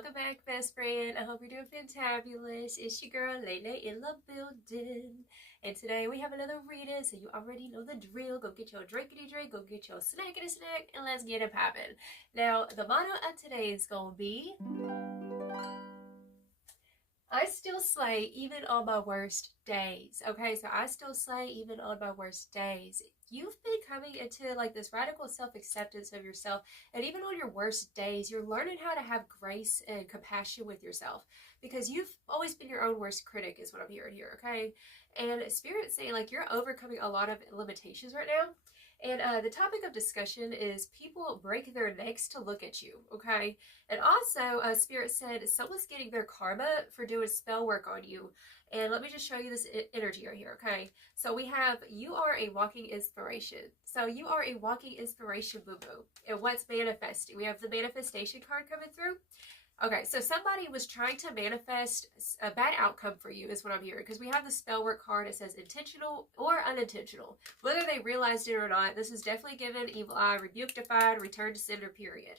welcome back, best friend. I hope you're doing fantabulous. It's your girl, Lele, in the building. And today we have another reading, so you already know the drill. Go get your drinkity-drink, go get your snackity-snack, and let's get it popping. Now, the motto of today is going to be, I still slay even on my worst days. Okay, so I still slay even on my worst days. You've been coming into like this radical self-acceptance of yourself, and even on your worst days, you're learning how to have grace and compassion with yourself, because you've always been your own worst critic is what I'm hearing here. Okay, and Spirit's saying like you're overcoming a lot of limitations right now. And the topic of discussion is people break their necks to look at you, okay? And also, Spirit said someone's getting their karma for doing spell work on you. And let me just show you this energy right here, okay? So we have, you are a walking inspiration. So you are a walking inspiration, boo-boo. And what's manifesting? We have the manifestation card coming through. Okay, so somebody was trying to manifest a bad outcome for you is what I'm hearing, because we have the spell work card. It says intentional or unintentional. Whether they realized it or not, this is definitely given evil eye, rebuke, defied, return to sender, period.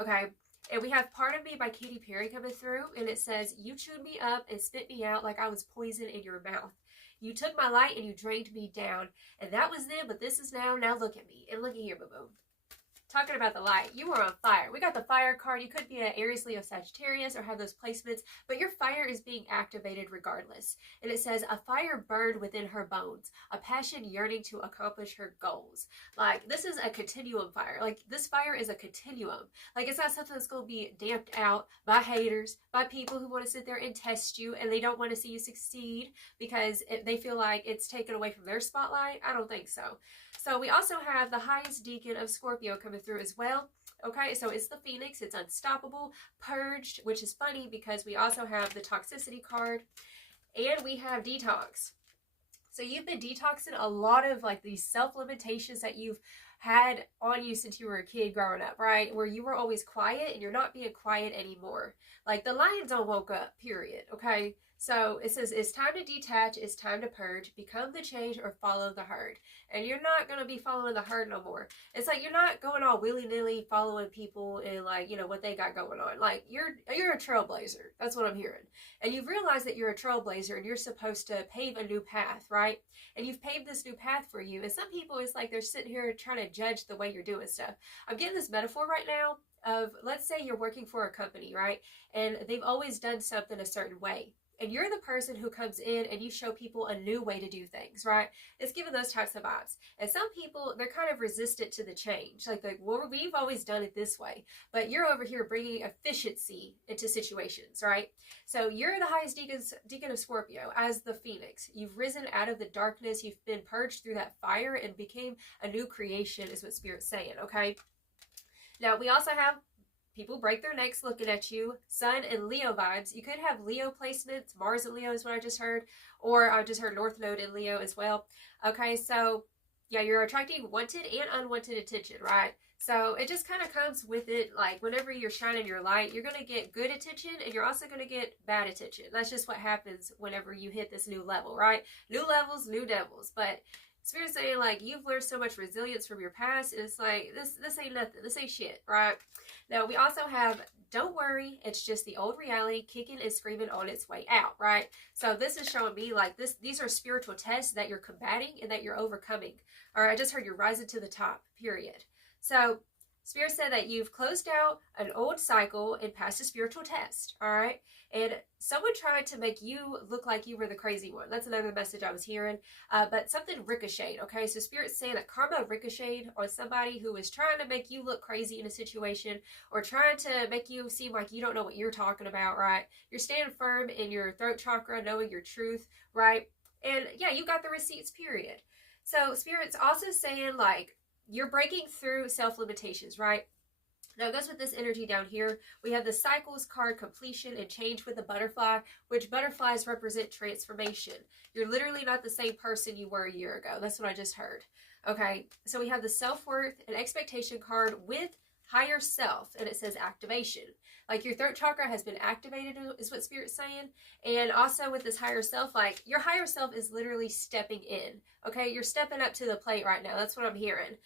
Okay, and we have Part of Me by Katy Perry coming through, and it says, you chewed me up and spit me out like I was poison in your mouth. You took my light and you drained me down. And that was then, but this is now. Now look at me. And look at here, boo-boo. Talking about the light, you are on fire. We got the fire card. You could be an Aries, Leo, Sagittarius, or have those placements, but your fire is being activated regardless. And it says, a fire burned within her bones, a passion yearning to accomplish her goals. Like, this is a continuum fire. Like, this fire is a continuum. Like, it's not something that's going to be damped out by haters, by people who want to sit there and test you, and they don't want to see you succeed because they feel like it's taken away from their spotlight. I don't think so. So we also have the highest deacon of Scorpio coming through as well. Okay, so it's the Phoenix. It's unstoppable, purged, which is funny because we also have the toxicity card, and we have detox. So you've been detoxing a lot of like these self-limitations that you've had on you since you were a kid growing up, right? Where you were always quiet and you're not being quiet anymore. Like the lions all woke up, period. Okay, so it says it's time to detach, it's time to purge, become the change or follow the herd. And you're not going to be following the herd no more. It's like you're not going all willy-nilly following people and like, you know, what they got going on. Like you're a trailblazer. That's what I'm hearing. And you've realized that you're a trailblazer and you're supposed to pave a new path, right? And you've paved this new path for you. And some people, it's like they're sitting here trying to judge the way you're doing stuff. I'm getting this metaphor right now of, let's say you're working for a company, right? And they've always done something a certain way. And you're the person who comes in and you show people a new way to do things, right? It's giving those types of vibes. And some people, they're kind of resistant to the change. Like well, we've always done it this way. But you're over here bringing efficiency into situations, right? So you're the highest deacon of Scorpio as the Phoenix. You've risen out of the darkness. You've been purged through that fire and became a new creation is what Spirit's saying, okay? Now, we also have people break their necks looking at you. Sun and Leo vibes. You could have Leo placements. Mars and Leo is what I just heard. Or I just heard North Node in Leo as well. Okay, so yeah, you're attracting wanted and unwanted attention, right? So it just kind of comes with it. Like whenever you're shining your light, you're going to get good attention and you're also going to get bad attention. That's just what happens whenever you hit this new level, right? New levels, new devils. But Spirit's saying like you've learned so much resilience from your past. And it's like this ain't nothing. This ain't shit, right? Now we also have don't worry. It's just the old reality kicking and screaming on its way out, right? So this is showing me like these are spiritual tests that you're combating and that you're overcoming. All right, I just heard you're rising to the top, period. So Spirit said that you've closed out an old cycle and passed a spiritual test, all right? And someone tried to make you look like you were the crazy one. That's another message I was hearing. But something ricocheted, okay? So Spirit's saying that karma ricocheted on somebody who was trying to make you look crazy in a situation or trying to make you seem like you don't know what you're talking about, right? You're standing firm in your throat chakra, knowing your truth, right? And yeah, you got the receipts, period. So Spirit's also saying like, you're breaking through self-limitations, right? Now it goes with this energy down here. We have the cycles card, completion and change with the butterfly, which butterflies represent transformation. You're literally not the same person you were a year ago. That's what I just heard. Okay, so we have the self-worth and expectation card with higher self, and it says activation. Like your throat chakra has been activated is what Spirit's saying. And also with this higher self, like your higher self is literally stepping in. Okay, you're stepping up to the plate right now. That's what I'm hearing.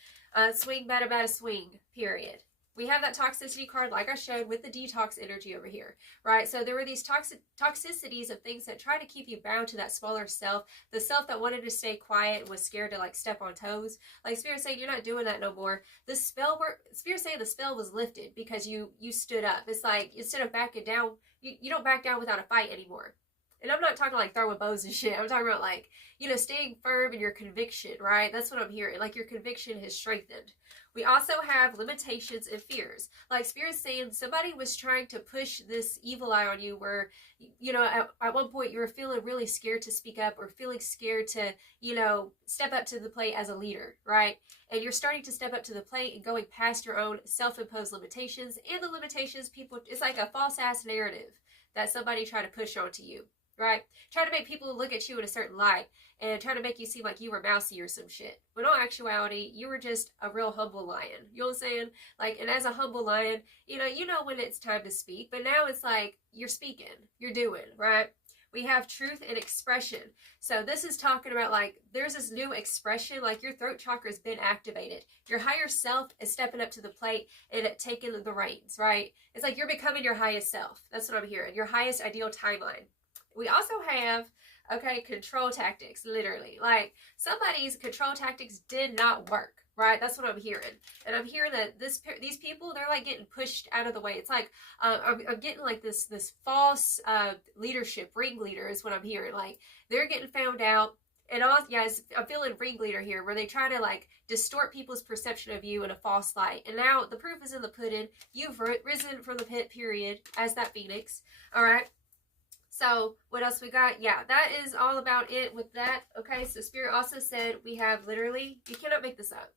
Swing, bada, bada, swing, period. We have that toxicity card, like I showed, with the detox energy over here, right? So there were these toxicities of things that try to keep you bound to that smaller self, the self that wanted to stay quiet and was scared to like step on toes. Like Spirit saying, you're not doing that no more. The spell Spirit saying the spell was lifted because you stood up. It's like, instead of backing down, you don't back down without a fight anymore. And I'm not talking like throwing bows and shit. I'm talking about like, you know, staying firm in your conviction, right? That's what I'm hearing. Like your conviction has strengthened. We also have limitations and fears. Like Spirit's saying somebody was trying to push this evil eye on you where, you know, at one point you were feeling really scared to speak up or feeling scared to, you know, step up to the plate as a leader, right? And you're starting to step up to the plate and going past your own self-imposed limitations and the limitations people, it's like a false ass narrative that somebody tried to push onto you. Right? Try to make people look at you in a certain light and try to make you seem like you were mousy or some shit. But in actuality, you were just a real humble lion. You know what I'm saying? Like, and as a humble lion, you know when it's time to speak, but now it's like you're speaking, you're doing, right? We have truth and expression. So this is talking about like, there's this new expression, like your throat chakra has been activated. Your higher self is stepping up to the plate and taking the reins, right? It's like you're becoming your highest self. That's what I'm hearing. Your highest ideal timeline. We also have, okay, control tactics, literally. Like, somebody's control tactics did not work, right? That's what I'm hearing. And I'm hearing that these people, they're like getting pushed out of the way. It's like, I'm getting like this false leadership, ringleader is what I'm hearing. Like, they're getting found out. And all, yes, I'm feeling ringleader here, where they try to like distort people's perception of you in a false light. And now the proof is in the pudding. You've risen from the pit, period, as that phoenix. All right. So what else we got? Yeah, that is all about it with that. Okay, so Spirit also said we have literally, you cannot make this up.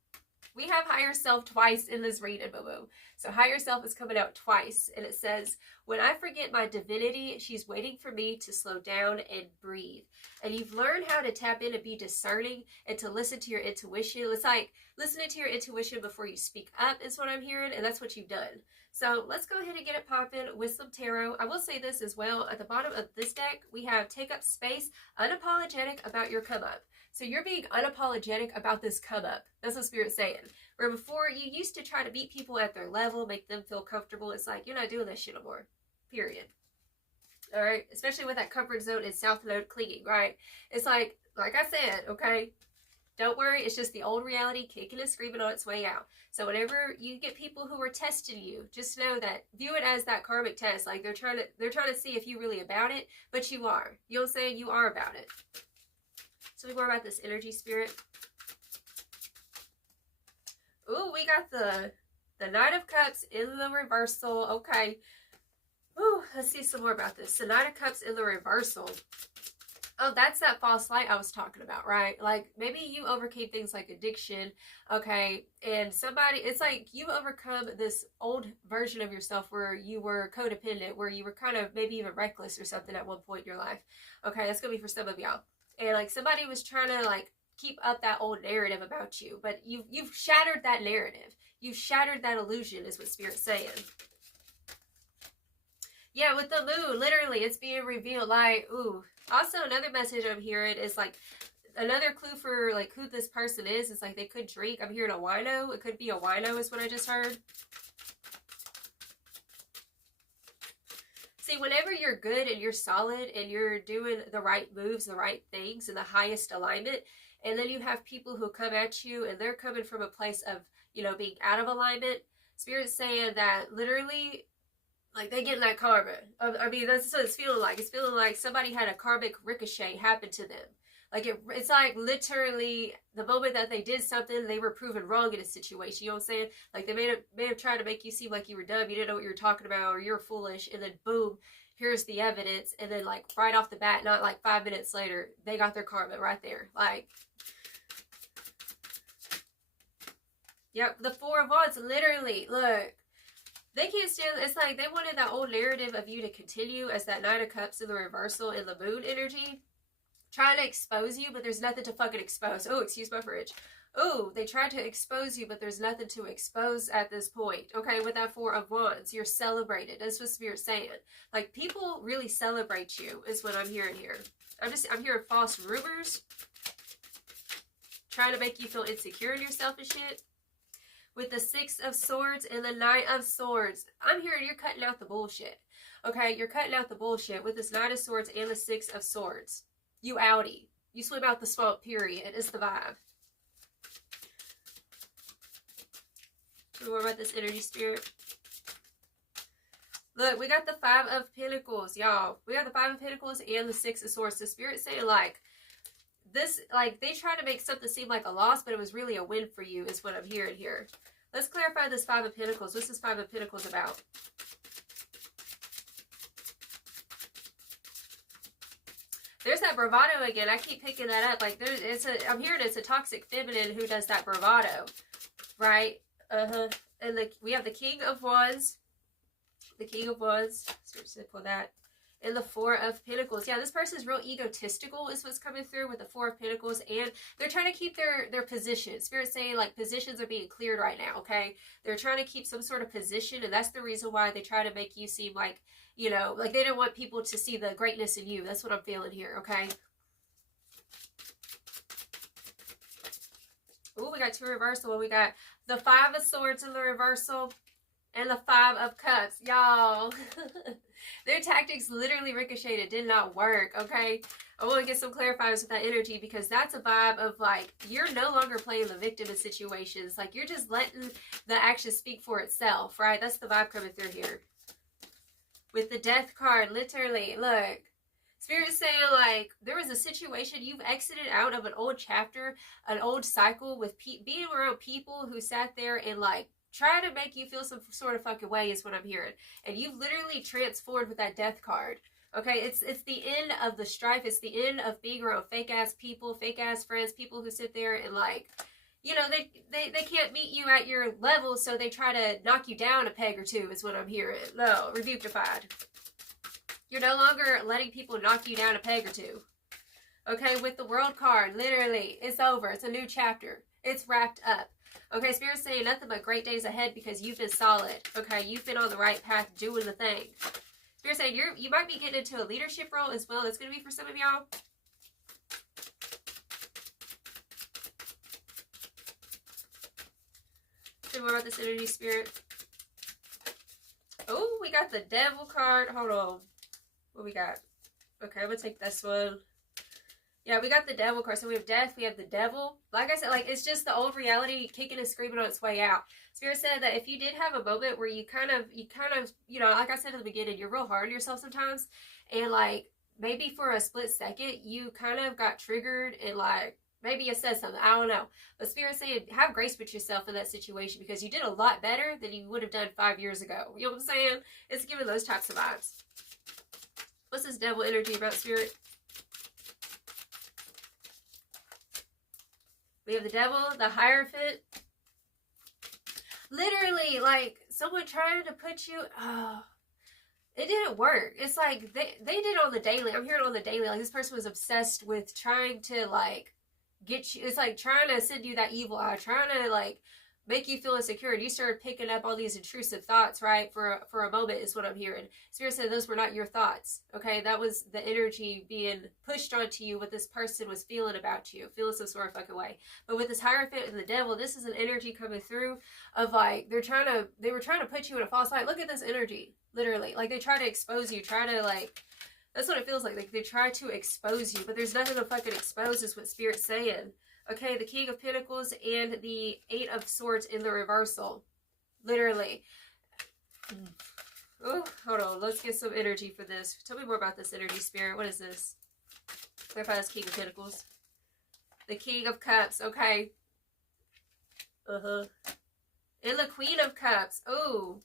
We have higher self twice in this reading, boo-boo. So higher self is coming out twice. And it says, when I forget my divinity, she's waiting for me to slow down and breathe. And you've learned how to tap in and be discerning and to listen to your intuition. It's like listening to your intuition before you speak up is what I'm hearing. And that's what you've done. So let's go ahead and get it popping with some tarot. I will say this as well. At the bottom of this deck, we have take up space, unapologetic about your come up. So you're being unapologetic about this come up. That's what Spirit's saying. Where before you used to try to meet people at their level, make them feel comfortable. It's like, you're not doing that shit no more. Period. All right. Especially with that comfort zone and south node clinging, right? It's like I said, okay, don't worry. It's just the old reality kicking and screaming on its way out. So whenever you get people who are testing you, just know that, view it as that karmic test. Like they're trying to see if you're really about it, but you are. You know what I'm saying? You are about it. So we more about this energy, Spirit. Ooh, we got the Knight of Cups in the reversal. Okay. Ooh, let's see some more about this. The Knight of Cups in the reversal. Oh, that's that false light I was talking about, right? Like, maybe you overcame things like addiction, okay? And somebody, it's like you overcome this old version of yourself where you were codependent, where you were kind of maybe even reckless or something at one point in your life. Okay, that's going to be for some of y'all. And, like, somebody was trying to, like, keep up that old narrative about you. But you've shattered that narrative. You've shattered that illusion, is what Spirit's saying. Yeah, with the moon, literally, it's being revealed. Like, ooh. Also, another message I'm hearing is, like, another clue for, like, who this person is like, they could drink. I'm hearing a wino. It could be a wino is what I just heard. See, whenever you're good and you're solid and you're doing the right moves, the right things, in the highest alignment, and then you have people who come at you and they're coming from a place of, you know, being out of alignment, Spirit's saying that literally, like, they get in that karma. I mean, that's what it's feeling like. It's feeling like somebody had a karmic ricochet happen to them. Like, it's like literally the moment that they did something, they were proven wrong in a situation. You know what I'm saying? Like, they may have tried to make you seem like you were dumb, you didn't know what you were talking about, or you're foolish, and then boom, here's the evidence. And then, like, right off the bat, not like 5 minutes later, they got their karma right there. Like, yep, the Four of Wands, literally, look. They can't stand, it's like they wanted that old narrative of you to continue as that Knight of Cups in the reversal in the moon energy. Trying to expose you, but there's nothing to fucking expose. Oh, excuse my fridge. Oh, they tried to expose you, but there's nothing to expose at this point. Okay, with that Four of Wands, you're celebrated. That's what Spirit's saying. Like, people really celebrate you, is what I'm hearing here. I'm hearing false rumors. Trying to make you feel insecure in yourself and shit. with the Six of Swords and the Knight of Swords. I'm hearing you're cutting out the bullshit. Okay, you're cutting out the bullshit with this Knight of Swords and the Six of Swords. You outie. You swim out the swamp, period. It's the vibe. Tell me more about this energy, Spirit. Look, we got the Five of Pentacles, y'all. We got the Five of Pentacles and the Six of Swords. The Spirit's saying, like, this, like, they try to make something seem like a loss, but it was really a win for you, is what I'm hearing here. Let's clarify this Five of Pentacles. What's this Five of Pentacles about? There's that bravado again. I keep picking that up. Like, I'm hearing it's a toxic feminine who does that bravado, right? And we have the King of Wands. The King of Wands. So pull that. And the Four of Pentacles. Yeah, this person is real egotistical is what's coming through with the Four of Pentacles. And they're trying to keep their position. Spirit's saying, like, positions are being cleared right now, okay? They're trying to keep some sort of position. And that's the reason why they try to make you seem like, you know, like they don't want people to see the greatness in you. That's what I'm feeling here, okay? Ooh, we got two reversal. We got the Five of Swords in the reversal and the Five of Cups. Y'all, their tactics literally ricocheted. Did not work, okay? I want to get some clarifiers with that energy because that's a vibe of, like, you're no longer playing the victim in situations. Like, you're just letting the action speak for itself, right? That's the vibe coming through here. With the Death card, literally, look. Spirit's saying, like, there was a situation, you've exited out of an old chapter, an old cycle with being around people who sat there and, like, try to make you feel some sort of fucking way is what I'm hearing. And you've literally transformed with that Death card. Okay, it's the end of the strife. It's the end of being around fake-ass people, fake-ass friends, people who sit there and, like, you know, they can't meet you at your level, so they try to knock you down a peg or two is what I'm hearing. No, rebukified. You're no longer letting people knock you down a peg or two. Okay, with the World card, literally, it's over. It's a new chapter. It's wrapped up. Okay, Spirit's saying nothing but great days ahead because you've been solid. Okay, you've been on the right path doing the thing. Spirit's saying you might be getting into a leadership role as well. That's going to be for some of y'all. More about this energy, Spirit. Oh, we got the Devil card. Hold on. What we got? Okay, I'm gonna take this one. Yeah, we got the Devil card. So we have Death, we have the Devil. Like I said, like, it's just the old reality kicking and screaming on its way out. Spirit said that if you did have a moment where you kind of, you know, like I said at the beginning, you're real hard on yourself sometimes. And, like, maybe for a split second, you kind of got triggered and, like, maybe you said something. I don't know. But Spirit's saying, have grace with yourself in that situation because you did a lot better than you would have done 5 years ago. You know what I'm saying? It's giving those types of vibes. What's this Devil energy about, Spirit? We have the Devil, the Hierophant. Literally, like, someone trying to put you... Oh, it didn't work. It's like, they did on the daily. I'm hearing on the daily. Like, this person was obsessed with trying to, like, get you, it's like trying to send you that evil eye, trying to, like, make you feel insecure. And you started picking up all these intrusive thoughts, right? For a moment is what I'm hearing. Spirit said those were not your thoughts. Okay, that was the energy being pushed onto you, what this person was feeling about you, feeling some sort of fucking way. But with this Hierophant and the Devil, this is an energy coming through of, like, they were trying to put you in a false light. Look at this energy, literally. Like, they try to expose you, try to, like, that's what it feels like. Like, they try to expose you, but there's nothing to fucking expose is what Spirit's saying. Okay, the King of Pentacles and the Eight of Swords in the reversal. Literally. Oh, hold on. Let's get some energy for this. Tell me more about this energy, Spirit. What is this? Clarify this King of Pentacles. The King of Cups. Okay. And the Queen of Cups. Oh.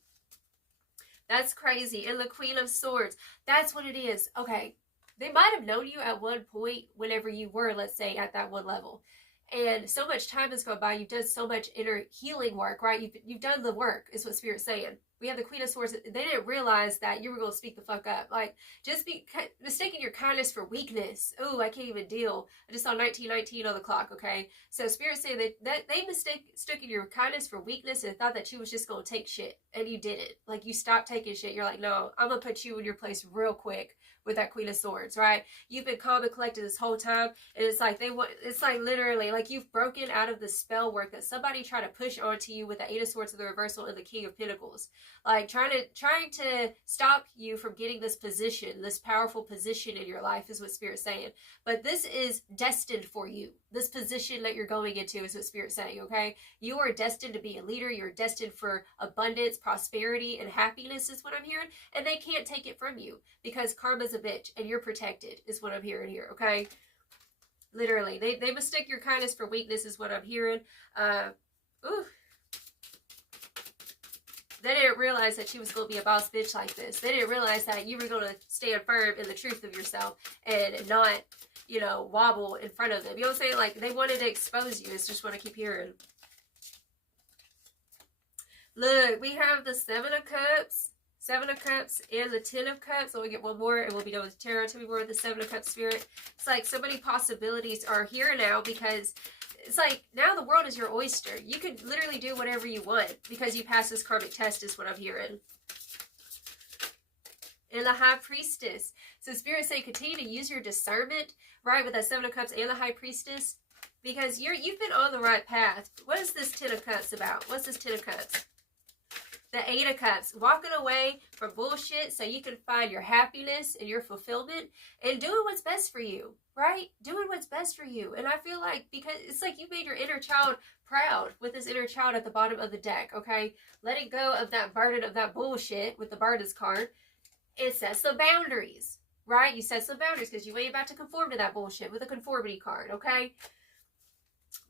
That's crazy. And the Queen of Swords. That's what it is. Okay. They might have known you at one point whenever you were, let's say, at that one level. And so much time has gone by. You've done so much inner healing work, right? You've done the work, is what Spirit's saying. We have the Queen of Swords. They didn't realize that you were going to speak the fuck up. Like, just mistaking your kindness for weakness. Oh, I can't even deal. I just saw 1919 on the clock, okay? So Spirit's saying that they mistaken your kindness for weakness and thought that you was just going to take shit. And you didn't. Like, you stopped taking shit. You're like, no, I'm going to put you in your place real quick with that Queen of Swords, right? You've been calm and collected this whole time, and it's like it's like literally like you've broken out of the spell work that somebody tried to push onto you with the Eight of Swords in the reversal and the King of Pentacles, like trying to stop you from getting this position, this powerful position in your life is what Spirit's saying. But this is destined for you. This position that you're going into is what Spirit's saying, okay? You are destined to be a leader. You're destined for abundance, prosperity, and happiness is what I'm hearing. And they can't take it from you because karma's a bitch and you're protected is what I'm hearing here, okay? Literally. They mistake your kindness for weakness is what I'm hearing. They didn't realize that she was going to be a boss bitch like this. They didn't realize that you were going to stand firm in the truth of yourself and not, you know, wobble in front of them. You know what I'm saying? Like, they wanted to expose you. It's just what I keep hearing. Look, we have the Seven of Cups, and the Ten of Cups. So we get one more, and we'll be done with tarot until we were with the Seven of Cups Spirit. It's like so many possibilities are here now because it's like now the world is your oyster. You can literally do whatever you want because you pass this karmic test is what I'm hearing. And the High Priestess. So Spirit say continue to use your discernment, right, with that Seven of Cups and the High Priestess, because you've been on the right path. What is this Ten of Cups about? What's this Ten of Cups? The Eight of Cups. Walking away from bullshit so you can find your happiness and your fulfillment and doing what's best for you, right? Doing what's best for you. And I feel like because it's like you made your inner child proud with this inner child at the bottom of the deck, okay? Letting go of that burden of that bullshit with the burdens card. It sets the boundaries, right? You set some boundaries because you ain't about to conform to that bullshit with a conformity card, okay?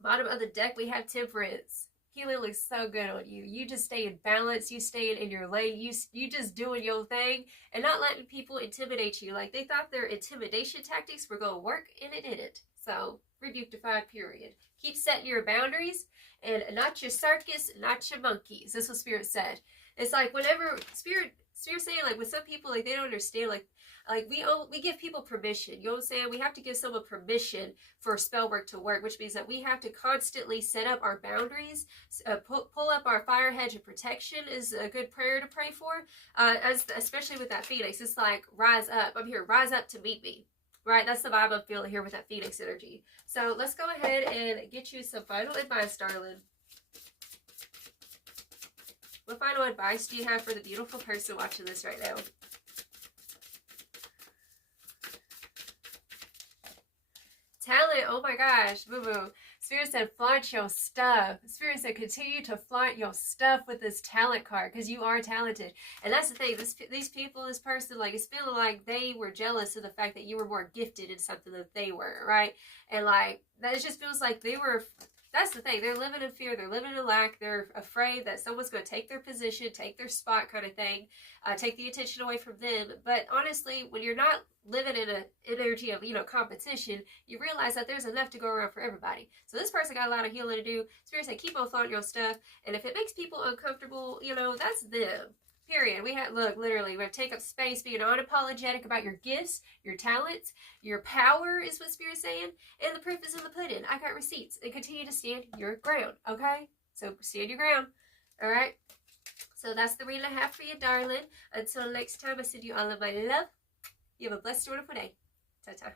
Bottom of the deck, we have Temperance. Healing looks so good on you. You just stay in balance. You staying in your lane. You just doing your thing and not letting people intimidate you. Like they thought their intimidation tactics were going to work and it didn't. So, rebuke defied, period. Keep setting your boundaries and not your circus, not your monkeys. That's what Spirit said. It's like whenever Spirit saying like with some people like they don't understand like we give people permission. You know what I'm saying? We have to give someone permission for spell work to work, which means that we have to constantly set up our boundaries, pull up our fire hedge of protection is a good prayer to pray for. Especially with that Phoenix, it's like rise up. I'm here, rise up to meet me. Right, that's the vibe I'm feeling here with that Phoenix energy. So let's go ahead and get you some final advice, darling. What final advice do you have for the beautiful person watching this right now? Talent, oh my gosh, boo-boo. Spirit said flaunt your stuff. Spirit said continue to flaunt your stuff with this talent card because you are talented. And that's the thing, these people, this person, like it's feeling like they were jealous of the fact that you were more gifted in something that they were, right? And like, that it just feels like they were... That's the thing. They're living in fear. They're living in lack. They're afraid that someone's going to take their position, take their spot kind of thing, take the attention away from them. But honestly, when you're not living in an energy of, competition, you realize that there's enough to go around for everybody. So this person got a lot of healing to do. Spirit said, keep on flaunting your stuff. And if it makes people uncomfortable, that's them. Period. We have, look, literally, we have to take up space, being unapologetic about your gifts, your talents, your power is what Spirit's saying, and the proof is in the pudding. I got receipts, and continue to stand your ground, okay? So stand your ground, all right? So that's the reading I have for you, darling. Until next time, I send you all of my love. You have a blessed, wonderful day. Ta-ta.